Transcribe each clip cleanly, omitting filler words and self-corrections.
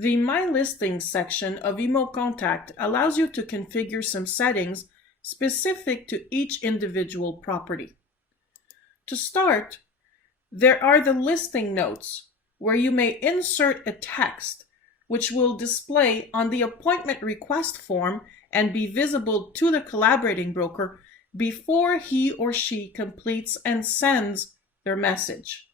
The My Listings section of EmoContact allows you to configure some settings specific to each individual property. To start, there are the listing notes, where you may insert a text which will display on the appointment request form and be visible to the collaborating broker before he or she completes and sends their message.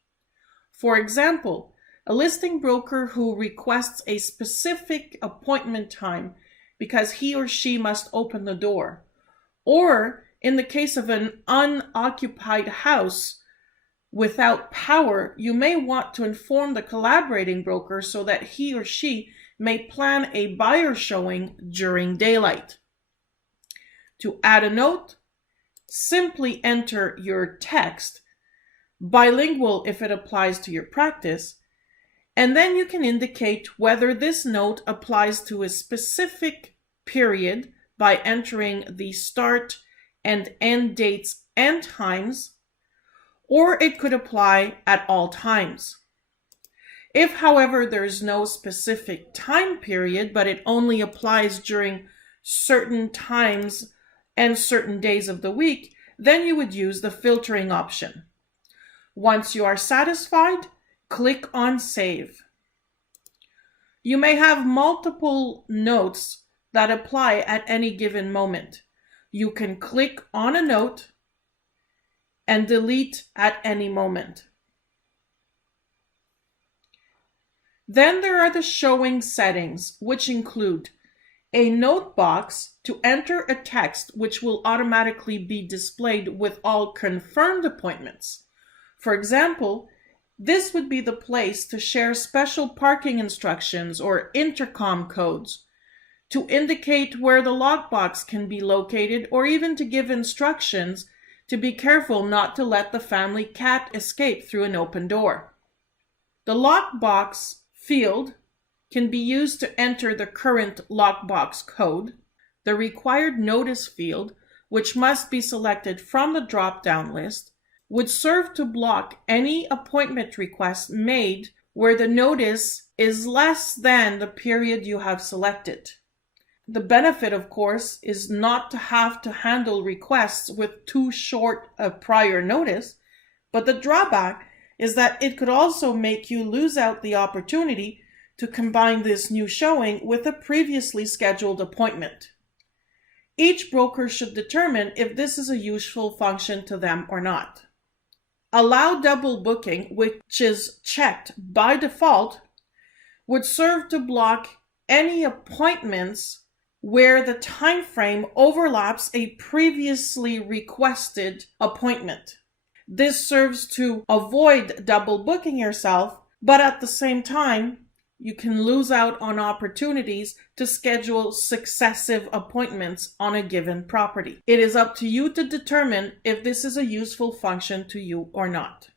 For example, a listing broker who requests a specific appointment time because he or she must open the door, or in the case of an unoccupied house without power, you may want to inform the collaborating broker so that he or she may plan a buyer showing during daylight. To add a note, simply enter your text, bilingual if it applies to your practice, and then you can indicate whether this note applies to a specific period by entering the start and end dates and times, or it could apply at all times. If, however, there is no specific time period, but it only applies during certain times and certain days of the week, then you would use the filtering option. Once you are satisfied, click on Save. You may have multiple notes that apply at any given moment. You can click on a note and delete at any moment. Then there are the showing settings, which include a note box to enter a text which will automatically be displayed with all confirmed appointments. For example, this would be the place to share special parking instructions or intercom codes, to indicate where the lockbox can be located, or even to give instructions to be careful not to let the family cat escape through an open door. The lockbox field can be used to enter the current lockbox code, the required notice field, which must be selected from the drop-down list, would serve to block any appointment request made where the notice is less than the period you have selected. The benefit, of course, is not to have to handle requests with too short a prior notice, but the drawback is that it could also make you lose out the opportunity to combine this new showing with a previously scheduled appointment. Each broker should determine if this is a useful function to them or not. Allow double booking, which is checked by default, would serve to block any appointments where the time frame overlaps a previously requested appointment. This serves to avoid double booking yourself, but at the same time, you can lose out on opportunities to schedule successive appointments on a given property. It is up to you to determine if this is a useful function to you or not.